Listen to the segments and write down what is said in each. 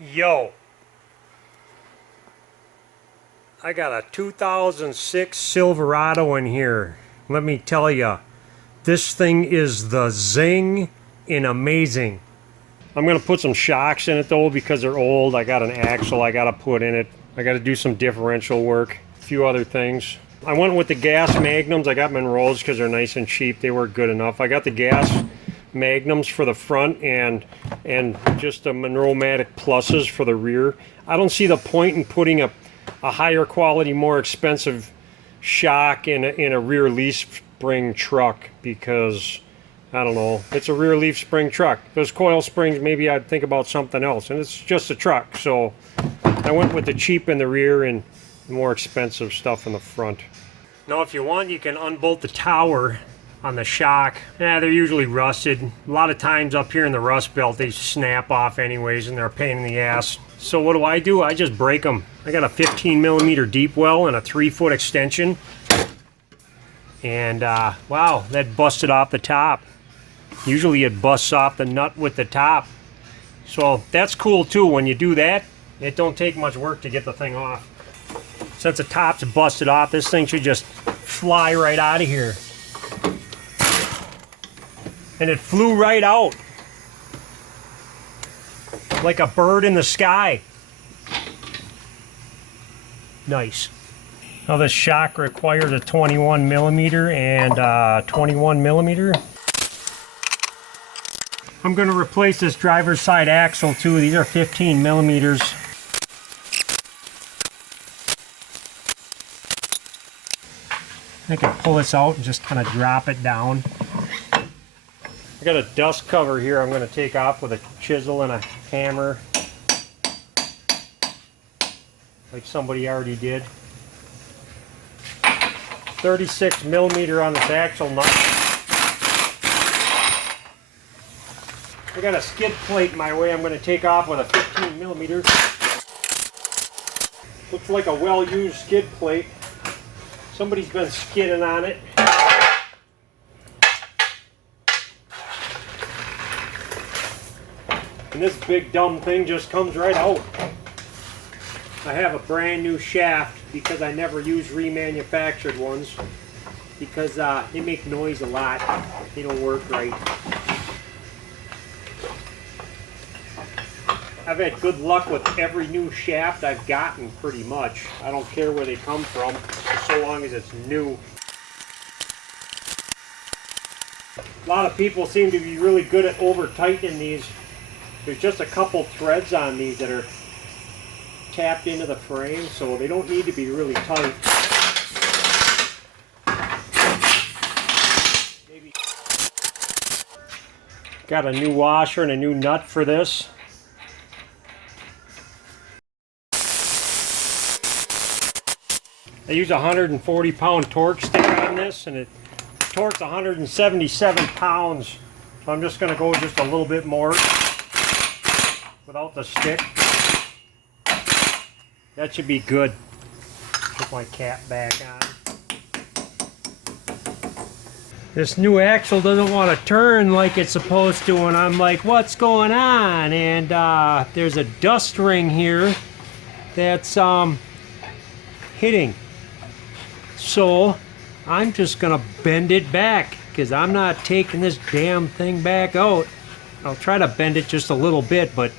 Yo, I got a 2006 Silverado in here. Let me tell you, this thing is the zing in amazing. I'm gonna put some shocks in it though because they're old. I got an axle I gotta put in it. I gotta do some differential work, a few other things. I went with the gas magnums. I got Monroe's because they're nice and cheap. They were good enough. I got the gas magnums for the front and just the Monroe-matic pluses for the rear. I don't see the point in putting a higher quality, more expensive shock in a rear leaf spring truck because I don't know, it's a rear leaf spring truck. Those coil springs, maybe I'd think about something else, and it's just a truck. So I went with the cheap in the rear and the more expensive stuff in the front. Now if you want, you can unbolt the tower on the shock. They're usually rusted. A lot of times up here in the Rust Belt they snap off anyways and they're a pain in the ass. So what do? I just break them. I got a 15mm deep well and a 3-foot extension. And wow, that busted off the top. Usually it busts off the nut with the top. So that's cool too. When you do that, it don't take much work to get the thing off. Since the top's busted off, this thing should just fly right out of here. And it flew right out like a bird in the sky. Nice. Now this shock requires a 21mm and 21mm. I'm going to replace this driver's side axle too. These are 15mm. I can pull this out and just kind of drop it down. I got a dust cover here I'm going to take off with a chisel and a hammer, like somebody already did. 36mm on this axle nut. I got a skid plate in my way I'm going to take off with a 15mm. Looks like a well-used skid plate. Somebody's been skidding on it. And this big dumb thing just comes right out. I have a brand new shaft because I never use remanufactured ones because they make noise a lot. They don't work right. I've had good luck with every new shaft I've gotten pretty much. I don't care where they come from so long as it's new. A lot of people seem to be really good at over tightening these. There's just a couple threads on these that are tapped into the frame, so they don't need to be really tight. Maybe. Got a new washer and a new nut for this. I use a 140-pound torque stick on this, and it torques 177 pounds. So I'm just going to go just a little bit more without the stick. That should be good. Put my cap back on. This new axle doesn't want to turn like it's supposed to, and I'm like, what's going on? And there's a dust ring here that's hitting. So I'm just gonna bend it back because I'm not taking this damn thing back out. I'll try to bend it just a little bit, but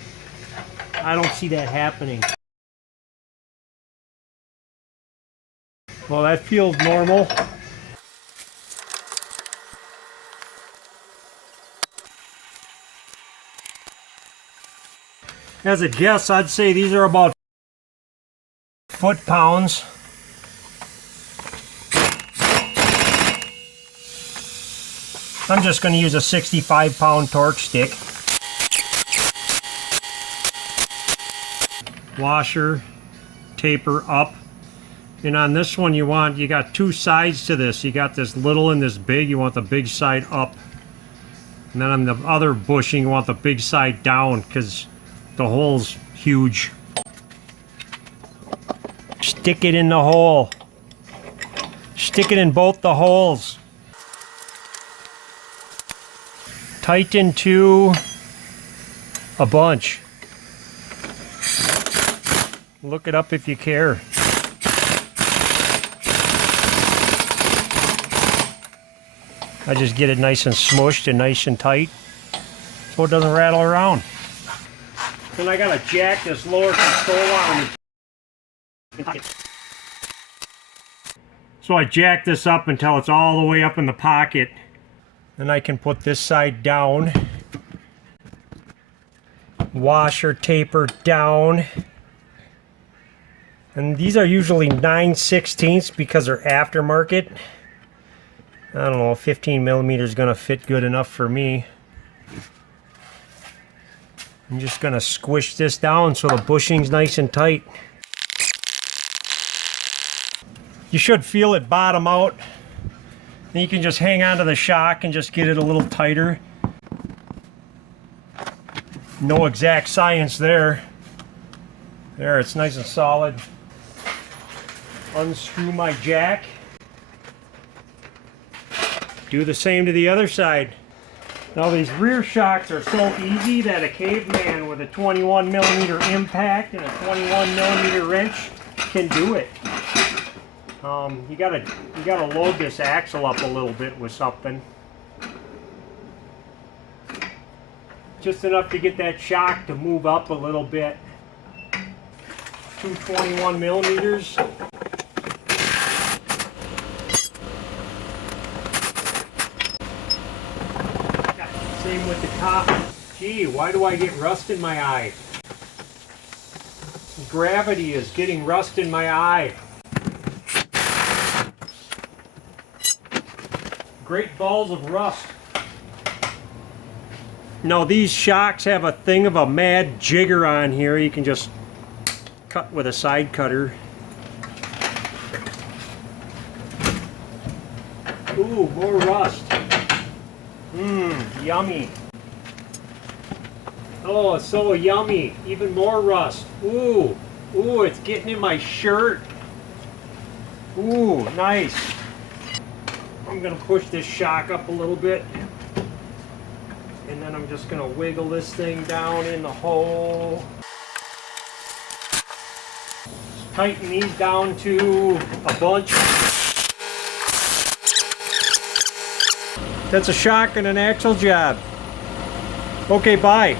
I don't see that happening. Well, that feels normal. As a guess, I'd say these are about foot-pounds. I'm just going to use a 65-pound torque stick. Washer, taper up. And on this one you got two sides to this. You got this little and this big. You want the big side up. And then on the other bushing you want the big side down because the hole's huge. Stick it in the hole. Stick it in both the holes. Tighten to a bunch. Look it up if you care. I just get it nice and smushed and nice and tight so it doesn't rattle around. Then I gotta jack this lower control arm. So I jack this up until it's all the way up in the pocket. Then I can put this side down. Washer taper down. And these are usually 9/16 because they're aftermarket. I don't know, 15 millimeter is gonna fit good enough for me. I'm just gonna squish this down so the bushing's nice and tight. You should feel it bottom out. Then you can just hang on to the shock and just get it a little tighter. No exact science there. There, it's nice and solid. Unscrew my jack. Do the same to the other side. Now these rear shocks are so easy that a caveman with a 21 millimeter impact and a 21 millimeter wrench can do it. You gotta load this axle up a little bit with something. Just enough to get that shock to move up a little bit. 221 millimeters. Same with the top. Gee, why do I get rust in my eye? Gravity is getting rust in my eye. Great balls of rust. Now these shocks have a thing of a mad jigger on here. You can just cut with a side cutter. Ooh, more rust. Mmm, yummy. Oh, it's so yummy. Even more rust. Ooh, ooh, it's getting in my shirt. Ooh, nice. I'm gonna push this shock up a little bit. And then I'm just gonna wiggle this thing down in the hole. Tighten these down to a bunch. That's a shock and an axle job. Okay, bye.